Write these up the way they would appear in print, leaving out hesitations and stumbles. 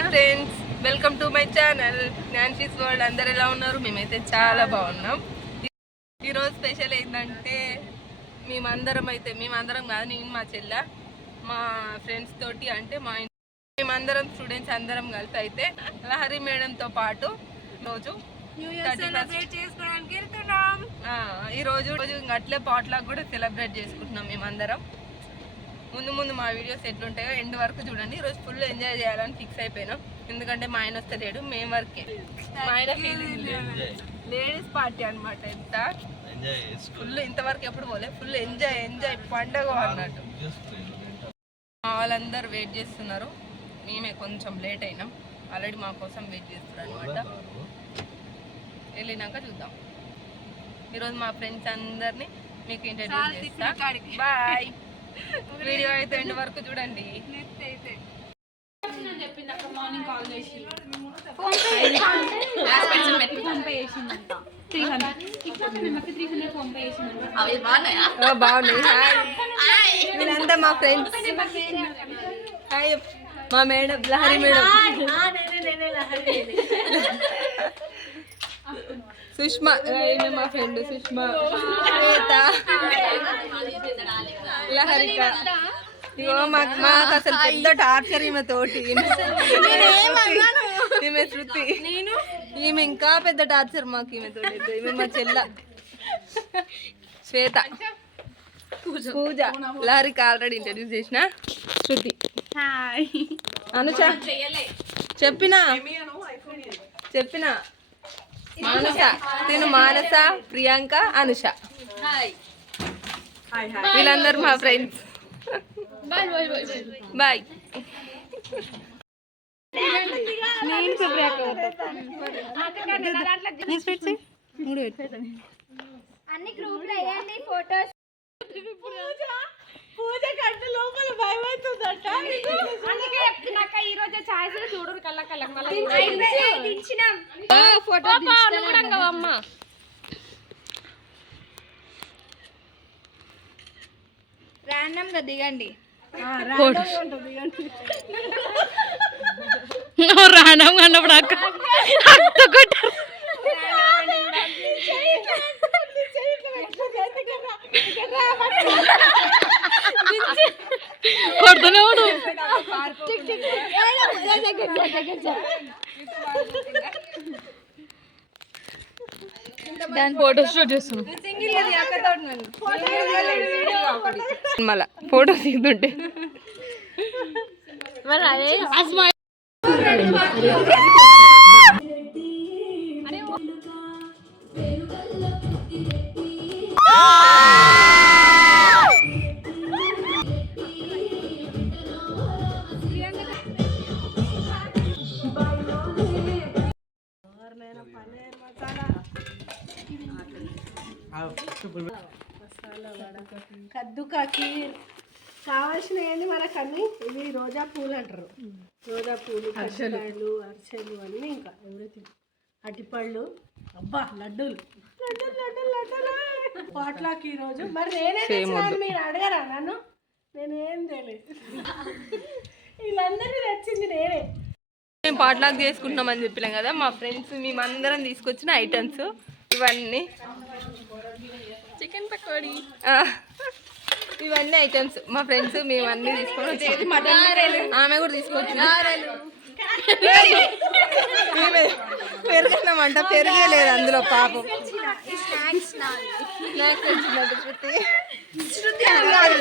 Hi friends, welcome to my channel Nancy's world. అందరు ఎలా ఉన్నారు? మేమైతే చాలా బాగున్నాం. ఈరోజు స్పెషల్ ఏంటంటే మేమందరం కాదు, నేను మా చెల్ల మా ఫ్రెండ్స్ తోటి అంటే మేమందరం స్టూడెంట్స్ అందరం కలిపి అయితే లహరి మేడంతో పాటు రోజు ఈరోజు అట్లే పాట్లాగ్ కూడా సెలబ్రేట్ చేసుకుంటున్నాం మేమందరం. ముందు మా వీడియోస్ ఎట్లుంటాయో ఎండ్ వరకు చూడండి. ఈరోజు ఫుల్ ఎంజాయ్ చేయాలని ఫిక్స్ అయిపోయినాం. ఎందుకంటే మా ఆయన వస్తే లేడు, మేము వరకే. మా ఆయన ఫీలింగ్ లేడీస్ పార్టీ అనమాట. ఎంత ఫుల్ ఇంతవరకు ఎప్పుడు పోలే, ఫుల్ ఎంజాయ్ పండగ అన్నట్టు. వాళ్ళందరూ వెయిట్ చేస్తున్నారు, మేమే కొంచెం లేట్ అయినాం. ఆల్రెడీ మా కోసం వెయిట్ చేస్తున్నారు అనమాట. వెళ్ళినాక చూద్దాం. ఈరోజు మా ఫ్రెండ్స్ అందరినీ మీకు ఇంట్రడ్యూస్ చేస్తా. బాయ్. వీడియో అయితే ఎండ్ వరకు చూడండి. బాగున్నాయి. వీళ్ళంతా మా ఫ్రెండ్స్. మా మేడం లహరి మేడం, సుష్మా మా ఫ్రెండ్ సుష్మా, శ్వేత, లహరిక. ఇగో మాకు అసలు పెద్ద టార్చర్ ఈమె తోటి. ఈమె శృతి, ఈమె ఇంకా పెద్ద టార్చర్ మాకు ఈమె తోటి. ఈమె మా చెల్ల శ్వేత, పూజ, లహరిక ఆల్రెడీ ఇంట్రడ్యూస్ చేసిన. శృతి, అనుష చెప్పినా మానస, తిను మానస, ప్రియాంక, అనుష. వీళ్ళందరూ మా ఫ్రెండ్స్. బాయ్. అన్ని గ్రూప్లో వేయండి ఫోటోస్. పూజ కంటే లోపల భయం అవుతుందట. అందుకే చెప్తున్నాక ఈ రోజు ఛాయిస్ చూడరు కళ్ళ దించినాం ఫోటో అమ్మ. ర్యాండమ్ గా దిగండి. రాణం అన్నప్పుడు అక్క కొడుతూనే ఉండు. ఫోటో షూట్ చేస్తున్నాం. మళ్ళా ఫోటో తీస్తుంటే కద్దుకా ఖీర్ కావాల్సినవి మనకు అన్ని. ఇవి రోజా పూలు అంటారు. రోజా పూలు, కజ్జికాయలు, అరిసెలు అన్నీ, ఇంకా ఎవ్రీథింగ్, అటిపళ్ళు, అబ్బా లడ్డూలు పాట్లాకి ఈరోజు. మరి నేనే తెచ్చినాను, మీరు అడగరా నన్ను? నేనేం తెలియదు, వీళ్ళందరినీ తెచ్చింది నేనే. మేము పాట్లాక్ చేసుకుంటున్నామని చెప్పినాం కదా. మా ఫ్రెండ్స్ మేమందరం తీసుకొచ్చిన ఐటమ్స్ ఇవన్నీ. చికెన్ పకోడీ, ఇవన్నీ ఐటమ్స్ మా ఫ్రెండ్స్ మేమన్నీ తీసుకొని వచ్చేది. ఆమె కూడా తీసుకొచ్చింది. పెరుగన్నమాట, పెరగలేదు అందులో పాపం.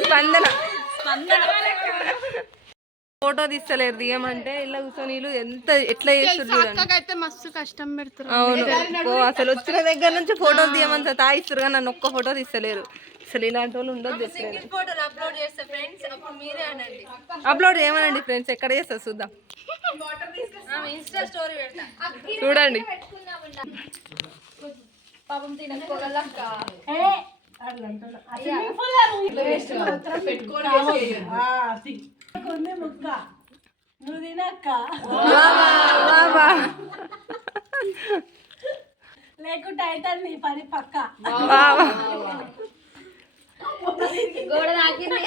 స్పందన ఫోటో తీస్తలేరు, దిగమంటే ఇలా కూర్చొని ఎట్లా చేస్తారు చూడండి. మస్తు కష్టం పెడతారు. అవును, అసలు వచ్చిన దగ్గర నుంచి ఫోటో తీయమని తాయిస్తారు కానీ నన్ను ఒక్క ఫోటో తీస్తలేరు. అసలు ఇలాంటి వాళ్ళు ఉండొద్దు. అప్లోడ్ చేయమనండి ఫ్రెండ్స్, ఎక్కడ చేస్తారు చూద్దాం. చూడండి. ముక్క నువ్వు తినక్క, లేకుంటే అయితే నీ పని పక్క. గోడ తాకింది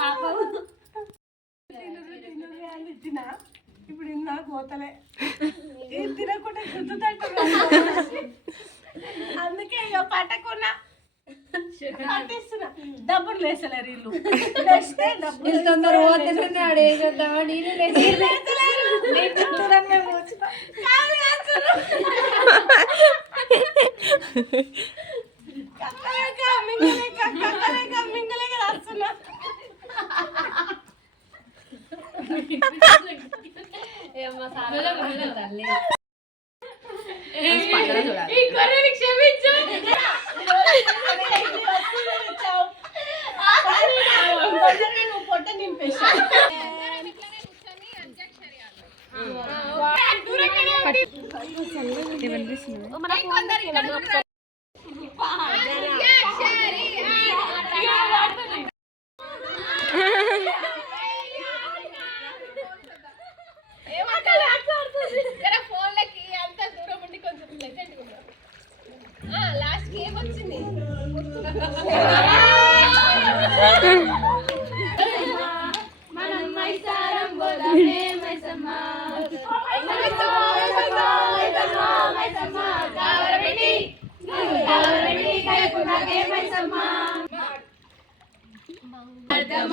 పాపం. తిట్టినా ఇప్పుడు ఇందాక పోతలే ఏం తినకుండా గుర్తుతంటారు అందుకే ఇక పట్టకున్నా పట్టిస్తున్నా డబ్బులు లేసలేరు వీళ్ళు లేస్తే డబ్బులు తొందర పోతున్నాడు ఏం చేద్దామా నేను పొట్ట నింపేసా ఫోన్లకి అంత దూరం ఉండి కొంచెం ప్లెజెంట్ లాస్ట్ ఏం వచ్చింది మనం మైసారం బోదమే మైసమ్మా మైసమ్మా గావరబెట్టి కైపునగే మైసమ్మా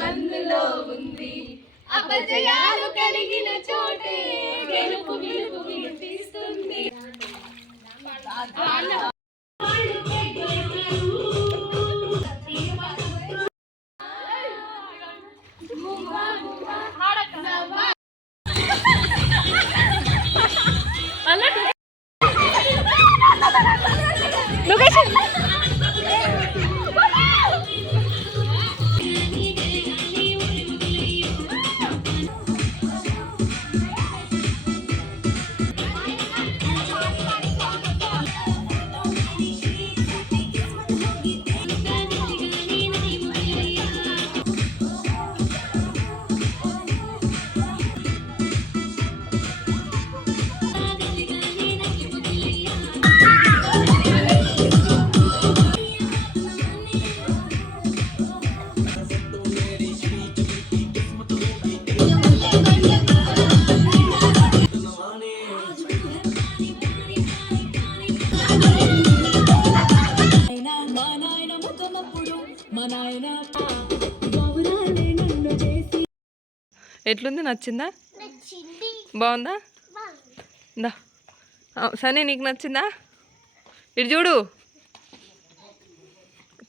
మందులో ఉంది అపజయాలు కలిగిన చోటే గెలుపు గెలుపు వినిపిస్తుంది ఎట్లుంది నచ్చిందా బాగుందా దా సరే నీకు నచ్చిందా ఇటు చూడు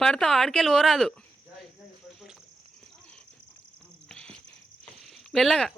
పడతావు ఆడికెళ్ళి ఓరాదు వెళ్ళగా